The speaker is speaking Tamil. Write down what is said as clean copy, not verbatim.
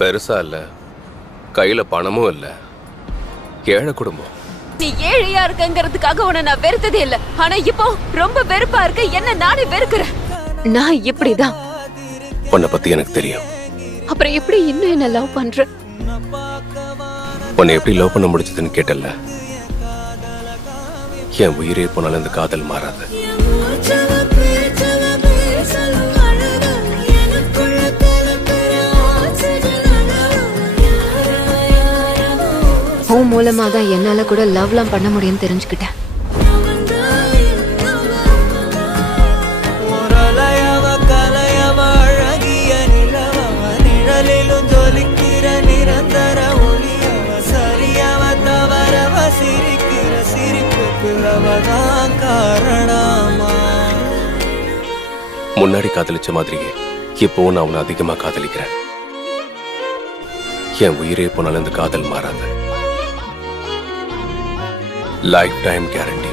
பெருசா இல்ல, கையில பணமும் இல்ல, ஏழை குடும்பம். நீ ஏழையா இருக்கங்கிறதுக்காக உன்னை நான் வெறுத்ததே இல்ல. ஆனா இப்போ ரொம்ப வெறுப்பா இருக்க, என்ன நானே வெறுக்கிறேன். நான் இப்படிதான். உன்னை பத்தி எனக்கு தெரியும். அப்புறம் எப்படி இன்னும் என்ன லவ் பண்ற? உன்னை எப்படி லவ் பண்ண முடிச்சதுன்னு கேட்டல. என் உயிரே போனாலும் இந்த காதல் மாறாது. உன் மூலமா தான் என்னால கூட லவ்லாம் பண்ண முடியும்னு தெரிஞ்சுக்கிட்டேன். முன்னாடி காதலிச்ச மாதிரியே இப்பவும் நான் அவனை அதிகமா காதலிக்கிறேன். என் உயிரே போனாலும் இந்த காதல் மாறாது. Life time guarantee.